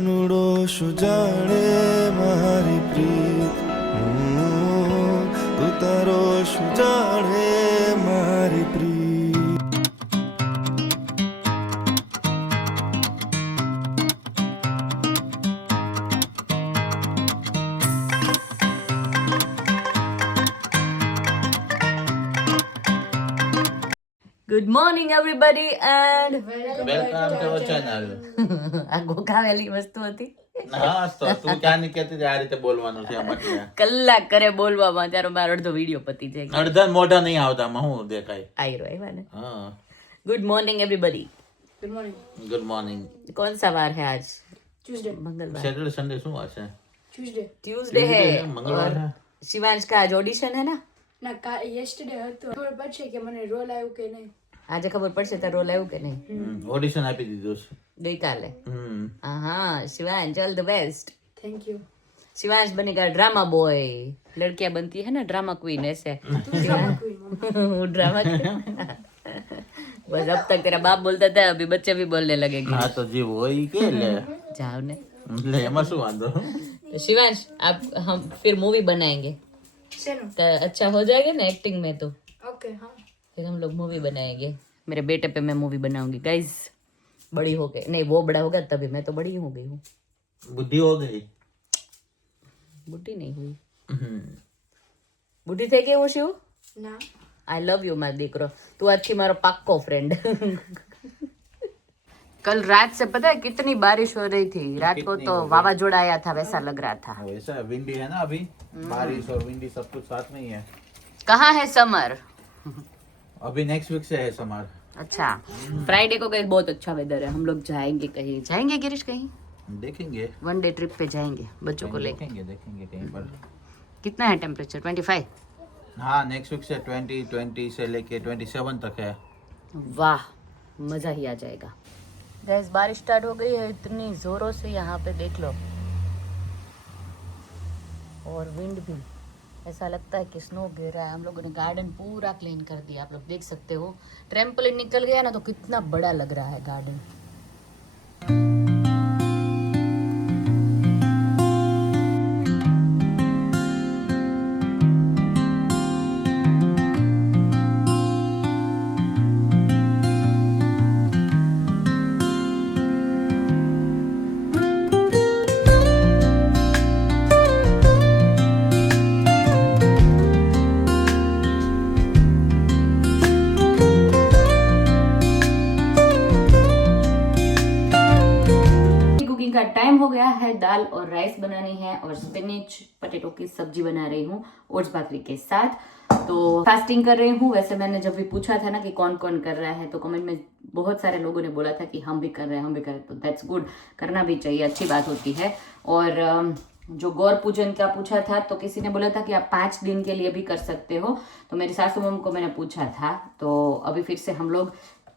કાનુડો શું જાણે મારી પ્રીત, તું તારો શું જાણે મારી પ્રીત. Good morning everybody and welcome to our channel. આ ગોખાવેલી વસ્તુ હતી. હા તો તું ક્યાં ની કહેતી હતી આ રીતે બોલવાનું છે માટે કલાક કરે બોલવામાં ત્યારે મારો અડધો વિડીયો પતી જાય. અડધા મોઢા નહીં આવતા માં હું દેખાય. આવ્યા ને. હા Good morning everybody. Good morning. कौन सा वार है आज? ट्यूसडे. मंगलवार. સેટરડે સન્ડે શું હશે? ट्यूसडे है મંગળવાર और शिवांश का आज ऑडिशन है ना. ના યસ્ટરડે હતો. ખબર પડશે કે મને રોલ આવ્યું કે નહીં. આજે ખબર પડશે તારો રોલ આવ્યું કે નહીં. ઓડિશન આપી દીધું છે. ગઈકાલે. હમ हाँ Shivansh all the best. Thank you. Shivansh बनेगा ड्रामा बॉय. लड़कियां बनती है ना ड्रामा क्वीन ऐसे. वो ड्रामा बस अब तक तेरा बाप बोलता था अभी बच्चे भी बोलने लगेंगे. હા તો જીવ હોય કે લે जाओ ने. એટલે એમાં શું વાંધો? शिवांश आप हम फिर मूवी बनाएंगे શેનું? तो अच्छा हो जाएगा ना एक्टिंग में तो ઓકે હા. फिर हम लोग मूवी बनाएंगे. मेरे बेटे पे मैं मूवी बनाऊंगी गाइस. बड़ी हो गई नहीं वो बड़ा होगा तभी मैं तो बड़ी हो गई हूँ. બુદ્ધિ હો ગઈ. बुढ़ी नहीं हुई. હમ. बुढ़ी थे क्या वो शिव? ના आई लव यू मार दीकरो. तू अच्छी मारो पक्को फ्रेंड. कल रात से पता है कितनी बारिश हो रही थी. रात को तो वावाझोड़ा आया था वैसा लग रहा था. वैसा विंडी है ना अभी, बारिश और विंडी सब कुछ साथ में ही है. कहाँ है समर? अभी नेक्स्ट वीक से है समर. अच्छा फ्राइडे को गए बहुत अच्छा वेदर है. हम लोग जाएंगे कहीं. जाएंगे गिरीश कहीं देखेंगे वन डे ट्रिप पे जाएंगे बच्चों को लेकर. देखेंगे कहीं पर. कितना है टेम्परेचर? 25. हाँ नेक्स्ट वीक से 20 से लेके 27 तक है. वाह मजा ही आ जाएगा. गैस बारिश स्टार्ट हो गई है इतनी जोरों से. यहाँ पे देख लो और विंड भी. ऐसा लगता है कि स्नो गिर रहा है. हम लोगों ने गार्डन पूरा क्लीन कर दिया. आप लोग देख सकते हो ट्रैम्पोलिन निकल गया ना तो कितना बड़ा लग रहा है गार्डन. कुकिंग का टाइम हो गया है. दाल और राइस बनानी है और स्पिनिच पटेटो की सब्जी बना रही हूँ ओट्स बाजरी के साथ. तो फास्टिंग कर रही हूँ. वैसे मैंने जब भी पूछा था ना कि कौन कौन कर रहा है तो कमेंट में बहुत सारे लोगों ने बोला था कि हम भी कर रहे हैं हम भी कर रहे हैं. तो दैट्स गुड. करना भी चाहिए अच्छी बात होती है. और जो गौर पूजन का पूछा था तो किसी ने बोला था कि आप 5 दिन के लिए भी कर सकते हो. तो मेरी सासू मम्मी को मैंने पूछा था. तो अभी फिर से हम लोग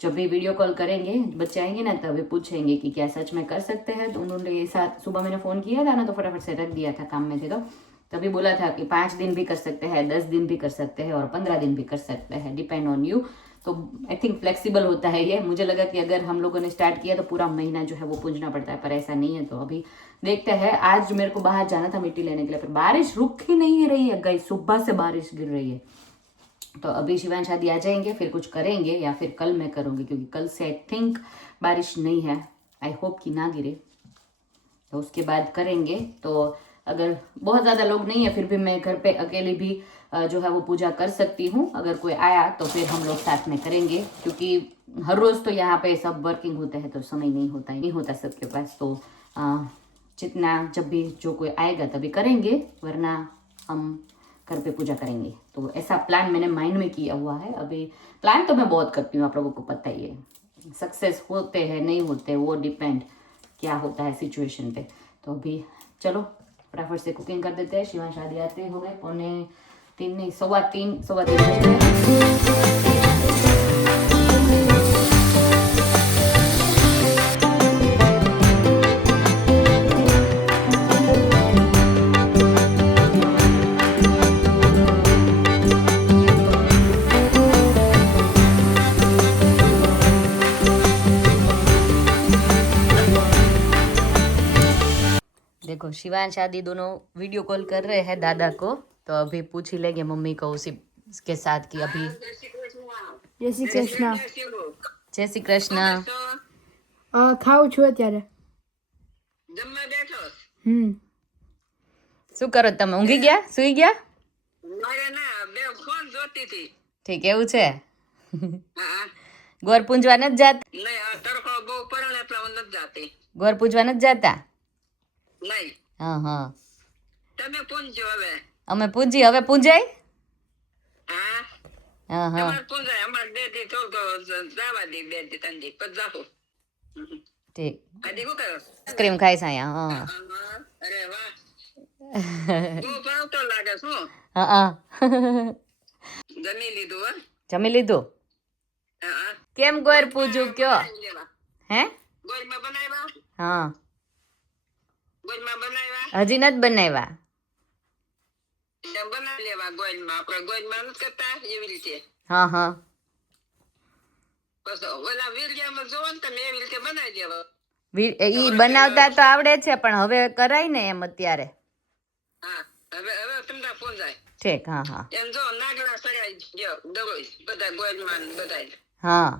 जब भी वीडियो कॉल करेंगे बच्चे आएंगे ना तभी पूछेंगे कि क्या सच में कर सकते हैं. तो उन्होंने ये साथ सुबह मैंने फ़ोन किया था ना तो फटाफट से रख दिया था. काम में थे तो तभी बोला था कि 5 दिन भी कर सकते हैं 10 दिन भी कर सकते हैं और 15 दिन भी कर सकते हैं. Depend on you. तो आई थिंक फ्लेक्सिबल होता है ये. मुझे लगा कि अगर हम लोगों ने स्टार्ट किया तो पूरा महीना जो है वो पूजना पड़ता है पर ऐसा नहीं है. तो अभी देखते हैं. आज मेरे को बाहर जाना था मिट्टी लेने के लिए पर बारिश रुक ही नहीं रही है गाइस. सुबह से बारिश गिर रही है. तो अभी शिवांश आदि आ जाएंगे फिर कुछ करेंगे या फिर कल मैं करूँगी क्योंकि कल से आई थिंक बारिश नहीं है. आई होप कि ना गिरे. तो उसके बाद करेंगे. तो अगर बहुत ज़्यादा लोग नहीं है फिर भी मैं घर पे अकेली भी जो है वो पूजा कर सकती हूँ. अगर कोई आया तो फिर हम लोग साथ में करेंगे क्योंकि हर रोज़ तो यहाँ पे सब वर्किंग होते हैं तो समय नहीं होता सबके पास. तो जितना जब भी जो कोई आएगा तभी करेंगे वरना हम घर पे पूजा करेंगे. तो ऐसा प्लान मैंने माइंड में किया हुआ है. अभी प्लान तो मैं बहुत करती हूँ आप लोगों को पता ही है. सक्सेस होते हैं नहीं होते वो डिपेंड क्या होता है सिचुएशन पे. तो अभी चलो फटाफट से कुकिंग कर देते हैं. शिवांश आदि आते हो गए 2:45 नहीं 3:15 बज गए. देखो शिवांश आदि दोनों वीडियो कॉल कर रहे हैं दादा को, तो अभी पूछ ही लेंगे मम्मी को उसी के साथ कि अभी જય શ્રી કૃષ્ણ जय श्री कृष्ण। ખાઉં છું અત્યારે શું કરો તમે? ઊંઘી ગયા? સુઈ ગયા? ઠીક, એવું છે? ગોર પૂંજવા નથી જાતા? ગોર પૂંજવા નથી જાતા? હા હા, અમે પૂંજી. હવે પૂંજાય? હા હા, ઠીક. આઈસ્ક્રીમ ખાઈશ અહીંયા. હા હા હા. જમી લીધું? કેમ ગોર પૂજું કયો? હે? હા, હજી નથી બનાવ્યા. હા હા, ઈ બનાવતા તો આવડે છે, પણ હવે કરાય ને એમ અત્યારે. ઠીક. હા હા હા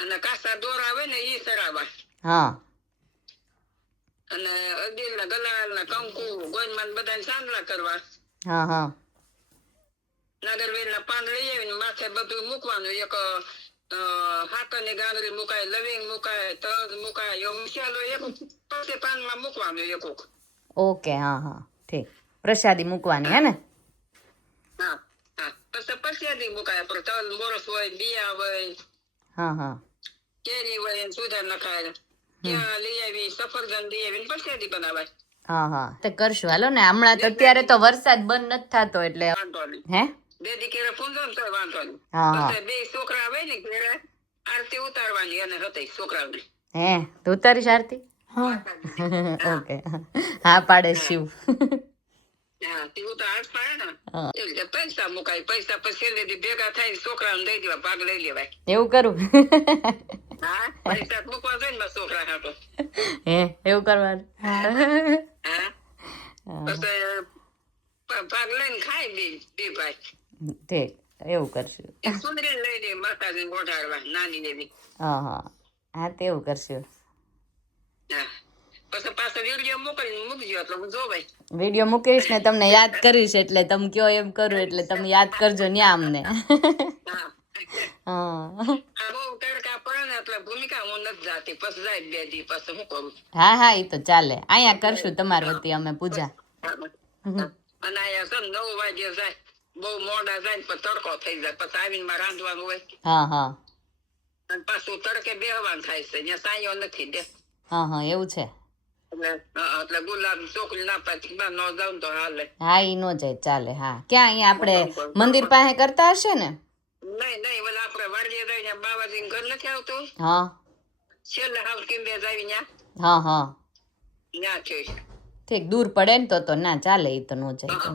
અને કાસા દોર આવે ને ઈ સરાવા હા અને અગિલ ના ગલાલ ના કંકુ ગોઈમાન બધાને સાંદલા કરવા. હા હા, નાગરવેલ ના પાન લઈ આવીને માથે બધું મૂકવાનું. એક હાકર ની ગાંગરી મુકાય, લવિંગ મુકાય, તજ મુકાય, એવો મસાલો એક પાસે પાનમાં મૂકવાનું એક. ઓકે. હા હા, ઠીક. પ્રસાદી મૂકવાની હે ને? હા હા, પછી પ્રસાદી મુકાય. પણ તલ મોરસ હોય, બિયા હોય, હા હા, કેરી હોય, સુધા નખાય. ત્યાં લઈ આવી સફરજન લઈ આવીને પ્રસાદી બનાવાય. હા હા, તે કરશું. હાલો ને, હમણાં તો અત્યારે તો વરસાદ બંધ નથી થતો એટલે. વાંધો નહીં. હે? બે દી કેરે પૂંજો ને તો વાંધો નહીં. હા હા, પછી બે છોકરા આવે ને ઘરે આરતી ઉતારવાની અને હતી છોકરાઓની. હે તું ઉતારીશ આરતી? ઓકે. હા પાડે શિવ. હા, તે ઉતાર હાથ પાડે ને હા. એવી રીતે પૈસા મુકાય. પૈસા પછી છેલ્લે દી ભેગા થાય છોકરાઓને દઈ દેવા, ભાગ લઈ લેવાય. એવું કરું? હા, પૈસા મૂકવા જોઈએ ને મારા છોકરા હાટુ. હે એવું કરવાનું? હા, પછી ભાગ લઈને ખાય બે ભાઈ. ઠીક, એવું કરશું. એક સુંદરી લઈ દે માતાજીને ઓઢાડવા, નાની એવી. હા હા હા, તે એવું કરશું. હા, પછી પાછો વિડીયો મોકલીને મૂકજો એટલે હું જોવાય. વિડીયો મૂકીશ ને તમને યાદ કરીશ, એટલે તમે કયો એમ કરું એટલે તમે યાદ કરજો ન્યા અમને. હા, હા આ બહુ તડકા પડે ને એટલે ભૂમિકા હું નથી જાતી. પછી જાય બે દી પછી શું કરું. હા હા, એ તો ચાલે. અહીંયા કરશું તમારી વતી અમે પૂજા. અને અહીંયા છે ને 9 વાગે જાય, બહુ મોડા જાય ને પછી તડકો થઈ જાય. પછી આવીને મારે રાંધવાનું હોય હા હા અને પાછું તડકે બેહવાનું થાય છે. ત્યાં સાંયો નથી દે હા હા, એવું છે? એટલે ગુલાબ ચોકલી ના પાછી ન જાવ તો હાલે. હા, ઈ નો જાય, ચાલે. હા, ક્યાં અહીંયા આપણે મંદિર પાસે કરતા હશે ને? નહીં નહીં, ઓલા આપણે વાડીએ જઈને બાબાજી ઘર નથી આવતું, હા છેલ્લે હાવ કિંબે જાવી ન્યા હા હા, ન્યા છે. ઠીક. દૂર પડે ને તો ના ચાલે, ઈ તો નો જાય તો.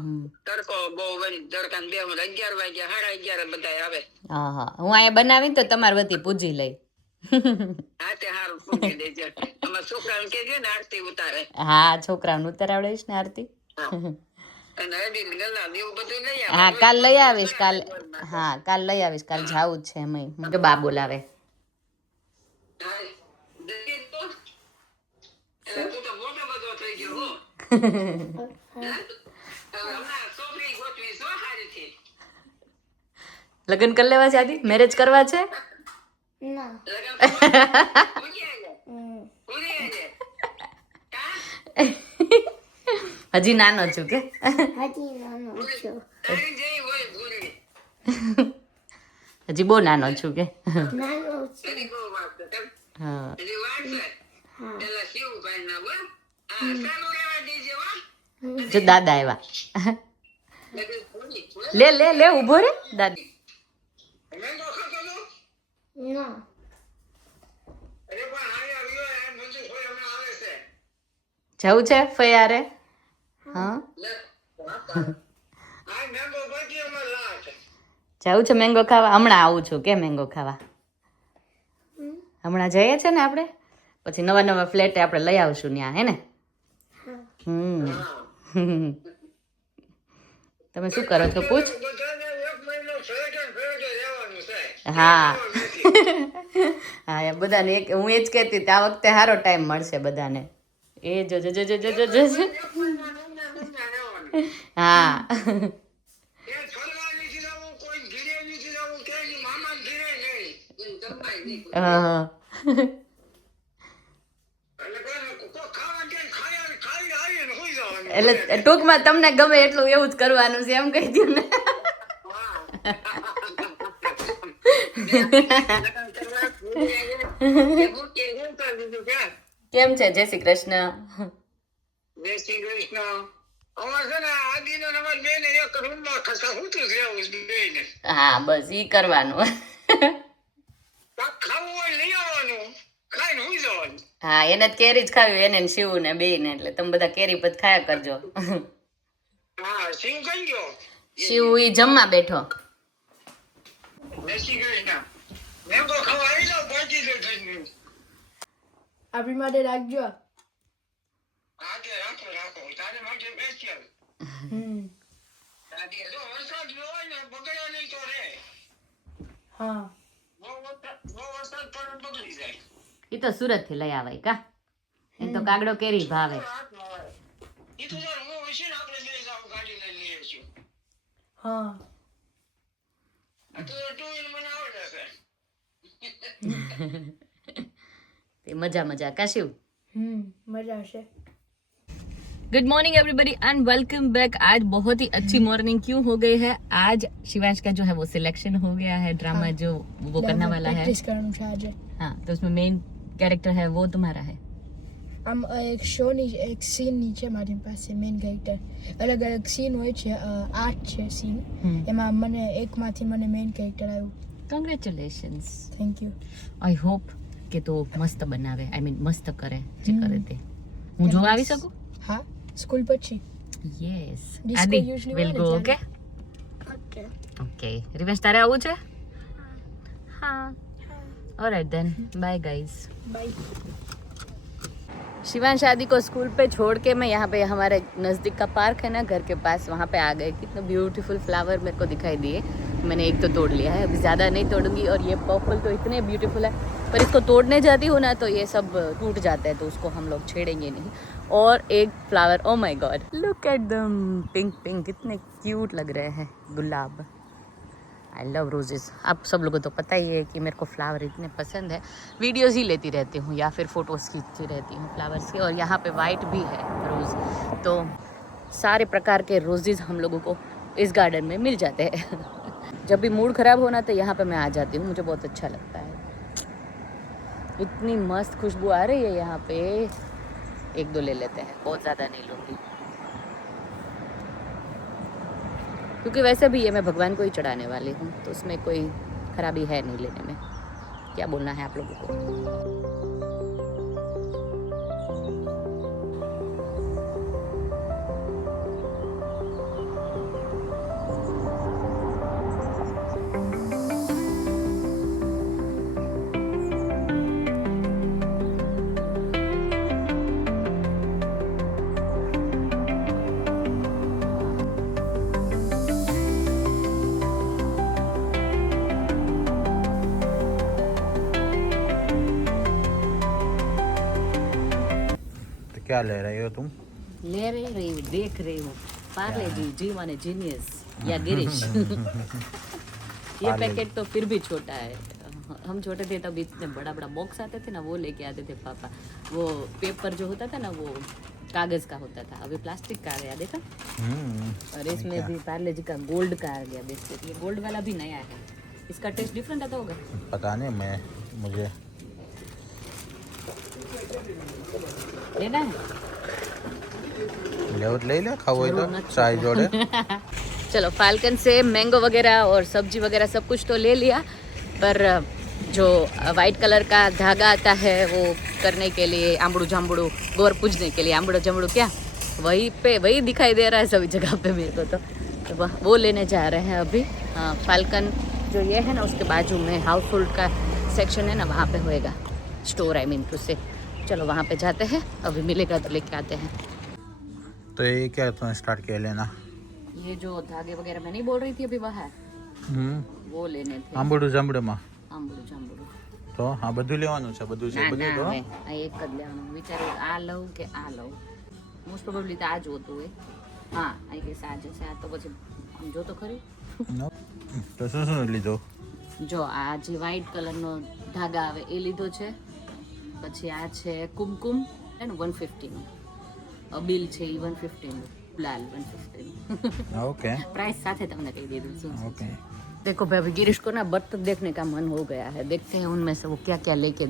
તડકો બહુ વળી તડકા બે 11 વાગ્યા 11:30 બધા આવે. હા હા, હું અહીંયા બનાવીને તો તમારી વતી પૂજી લઈ. હા, તે હારું પૂછી દેજો. અમારા છોકરાને કહેજો ને આરતી ઉતારે. હા, છોકરાઓને ઉતારાવડાવીશ ને આરતી. અને અડીલ ગલાબ એવું બધું લઈ આવે. હા, કાલ લઈ આવીશ. કાલ હા, કાલ લઈ આવીશ. કાલ જાવું જ છે એમ. કે બા બોલાવે. હા, જલ્દી તો. એટલે તું તો મોટો બધો થઈ ગયો હો. હમણાં છોકરી ગોતવી છો હારીથી. લગ્ન કરી લેવા છે આદી? મેરેજ કરવા છે? લગન કરવા? ભૂલી આવીએ. કા? હજી નાનો છું કે? તારી જેવી હોય ભૂલી. હજી બહુ નાનો છું કે? હજી બહુ વાત છે. હા હજી વાત છે. પેલા શિવભાઈ ના બોલ. હા, ચાલુ રહેવા દેજે હો. જો દાદા આવ્યા. લગન ભૂલી. લે લે લે, ઉભો રે દાદી. મેંગો ખાતો તો? અરે પણ આયા આવ્યો એમ મંજુ કોઈ હમણાં આવે છે. જવું છે ફયારે? હા, લે આ મેંગો બાકી અમાર લાટ. જવું છે મેંગો ખાવા? હમણાં આવું છું કે મેંગો ખાવા? હમણાં જઈએ છે ને આપણે, પછી નવા નવા ફ્લેટે આપણે લઈ આવશું ત્યાં, હે ને? તમે શું કરો છો પૂછ. બધાને 1 મહિનો ફેરકે રહેવાનું છે. હા હા એ બધાને એક હું એ જ કહેતી હતી, આ વખતે સારો ટાઈમ મળશે બધાને. એ જો જો જો જો જો જો જો. 1 મહિના રહેવાનું. હા એ ફરવા નથી જવું, કોઈ ઘીરે નથી જવું, કે મામા ઘીરે નહીં. જમાય નહીં. હા એટલે કોઈ ખાવા કે ખાઈ આવીને સુઈ જવાનું. એટલે ટૂંકમાં તમને ગમે એટલું એવું જ કરવાનું છે એમ કહી દઉં ને. કેમ છે? જય શ્રી કૃષ્ણ. જય શ્રી કૃષ્ણ. અમારે છે ને આદિનો નંબર બેને એક રૂમમાં ખસા હુતું જ રહેવું છે બેને. હા બસ ઈ કરવાનું. કાંઈક ખાવું હોય લઈ આવવાનું, ખાઈને સુઈ જવાનું. હા એને જ કેરી જ ખાવી, એને ને શિવ ને બે ને, એટલે તમે બધા કેરી પછી ખાયા કરજો. હા શિવ કઈ ગયો? શિવ ઈ જમવા બેઠો. જય શ્રી કૃષ્ણ. મેંગો ખાવા આવી જાવ પહોંચી દો થઈને. આપણી માટે રાખજો. હા કે રાખો રાખો, તારે માટે સ્પેશિયલ. જો વરસાદ હોય ને બગડ્યા નહીં તો રે. હા બહુ વરસાદ પડે બગડી જાય. ઈ તો સુરત થી લઈ આવાય કા. એ તો કાગડો કેરી ભાવે. ઈ તો યાર હું હશે ને આપણે બે જાવ ગાડી લઈ લઈએ છીએ. હા આ તો ટુ વ્હીલ મને આવડે છે. તે મજા મજા કા શિવ. મજા આવશે. Good morning everybody and welcome back. आज बहुत ही अच्छी मॉर्निंग क्यों हो गई है, आज शिवांश का जो है वो सिलेक्शन हो गया है, ड्रामा जो वो करने वाला है. પ્રેક્ટિસ કરવાનું છે આજે. हाँ तो उसमें मेन कैरेक्टर है वो तुम्हारा है. આમ એક શોની એક સીનની છે મારી પાસે મેઇન કેરેક્ટર. અલગ અલગ સીન હોય છે, 8 છે સીન. એમાં મને એકમાંથી મને મેઇન કેરેક્ટર આવ્યું. Congratulations. Thank you. I hope કે તો મસ્ત બનાવે, આઈ મીન મસ્ત કરે જે કરે તે. હું જોવા આવી શકું? હા સ્કૂલ પછી. Yes Disco Aadi usually will હોય ને go. Okay okay okay Rivesh તારે આવું છે? हाँ alright then bye guys. Bye. Shivansh Aadi को स्कूल पे छोड़ के मैं यहाँ पे हमारे नज़दीक का पार्क है ना घर के पास, वहाँ पे आ गए. कितने ब्यूटीफुल फ्लावर मेरे को दिखाई दिए. मैंने एक तो तोड़ लिया है, अभी ज़्यादा नहीं तोड़ूंगी. और ये पर्पल तो इतने ब्यूटीफुल है, पर इसको तोड़ने जाती हूँ ना तो ये सब टूट जाता है, तो उसको हम लोग छेड़ेंगे नहीं. और एक flower, oh my God look at दम, पिंक पिंक, कितने क्यूट लग रहे हैं गुलाब. I love roses. आप सब लोगों को तो पता ही है कि मेरे को फ्लावर इतने पसंद है, वीडियोज़ ही लेती रहती हूँ या फिर फ़ोटोज़ खींचती रहती हूँ फ्लावर्स की. और यहाँ पे वाइट भी है रोज़, तो सारे प्रकार के रोजेज़ हम लोगों को इस गार्डन में मिल जाते हैं. जब भी मूड ख़राब होना तो यहाँ पे मैं आ जाती हूँ, मुझे बहुत अच्छा लगता है. इतनी मस्त खुशबू आ रही है यहाँ पे. 1-2 ले लेते हैं, बहुत ज़्यादा नहीं लूँगी, क्योंकि वैसे भी ये मैं भगवान को ही चढ़ाने वाली हूँ, तो उसमें कोई खराबी है नहीं लेने में. क्या बोलना है आप लोगों को? क्या ले रहे हो तुम? ले रही हूँ, देख रही हूँ पार्ले जी, जी माने जीनियस या गिरीश. ये पैकेट तो फिर भी छोटा है. हम छोटे थे तब इतने बड़ा बड़ा बॉक्स आते थे ना, वो लेके आते थे पापा. वो पेपर जो होता था ना वो कागज का होता था, अभी प्लास्टिक का आ गया देखा. और इसमें भी पार्ले जी का गोल्ड का आ गया बिस्किट. ये गोल्ड वाला भी नया है, इसका टेस्ट डिफरेंट आता होगा. पता नहीं, मुझे लेना है ले ले खाओ तो चाय जोड़े. चलो फाल्कन से मैंगो वगैरह और सब्जी वगैरह सब कुछ तो ले लिया, पर जो वाइट कलर का धागा आता है वो करने के लिए आंबड़ू झांबड़ू गोर पूजने के लिए आंबड़ू झांबड़ू क्या वही दिखाई दे रहा है सभी जगह पे मेरे को, तो वो लेने जा रहे हैं अभी. हाँ फाल्कन जो ये है ना उसके बाजू में हाउस होल्ड का सेक्शन है ना, वहाँ पे होएगा स्टोर, आई मीन टू से. चलो वहाँ पे जाते हैं, अभी मिलेगा तो लेके आते हैं. तो ये क्या तुमने स्टार्ट किया लेना? ये जो धागे वगैरह मैं नहीं बोल रही थी अभी बाहर, वो लेने थे. આંબોડું જાંબુડામાં આંબળું જાંબળું. તો આ બધું લેવાનું છે, બધું છે, ના બધું ના તો હવે આ એક જ લેવાનું વિચાર્યું આ લઉં કે આ લઉં. મોસ્ટ પ્રોબેબલી તો આ જોતું હોય. હા આ કે આ જશે, આ તો પછી આમ જો તો ખરી. No. તો શું લીધો? જો આ જે વ્હાઈટ કલરનો ધાગા આવે એ લીધો છે. પછી આ છે કુમકુમ છે ને 150નું. બિલ છે એ 150નું. લાલ 150નું. ઓકે प्राइस साथ है तुमने कही दे दूँ. ओके. देखो भाई अभी गिरीश को ना बर्तन देखने का मन हो गया है, देखते हैं उनमें से वो क्या क्या लेके.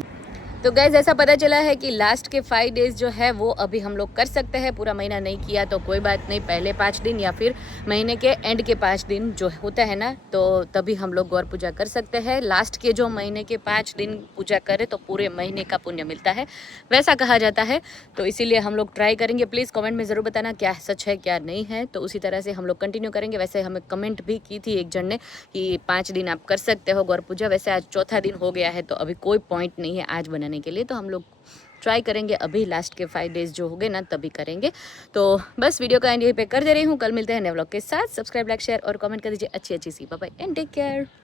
तो गाइज ऐसा पता चला है कि लास्ट के 5 डेज जो है वो अभी हम लोग कर सकते हैं. पूरा महीना नहीं किया तो कोई बात नहीं, पहले 5 दिन या फिर महीने के एंड के 5 दिन जो होता है ना, तो तभी हम लोग गौर पूजा कर सकते हैं. लास्ट के जो महीने के 5 दिन पूजा करें तो पूरे महीने का पुण्य मिलता है, वैसा कहा जाता है. तो इसीलिए हम लोग ट्राई करेंगे. प्लीज़ कमेंट में ज़रूर बताना क्या सच है क्या नहीं है. तो उसी तरह से हम लोग कंटिन्यू करेंगे. वैसे हमें कमेंट भी की थी एक जन ने कि 5 दिन आप कर सकते हो गौर पूजा. वैसे आज चौथा दिन हो गया है तो अभी कोई पॉइंट नहीं है आज बनाने के लिए, तो हम लोग ट्राई करेंगे. अभी लास्ट के 5 डेज जो हो गए ना तभी करेंगे. तो बस वीडियो का एंड यहीं पे कर दे रही हूँ. कल मिलते हैं नए व्लॉग के साथ. सब्सक्राइब, लाइक, शेयर और कमेंट कर दीजिए अच्छी अच्छी सी. Bye bye and take care.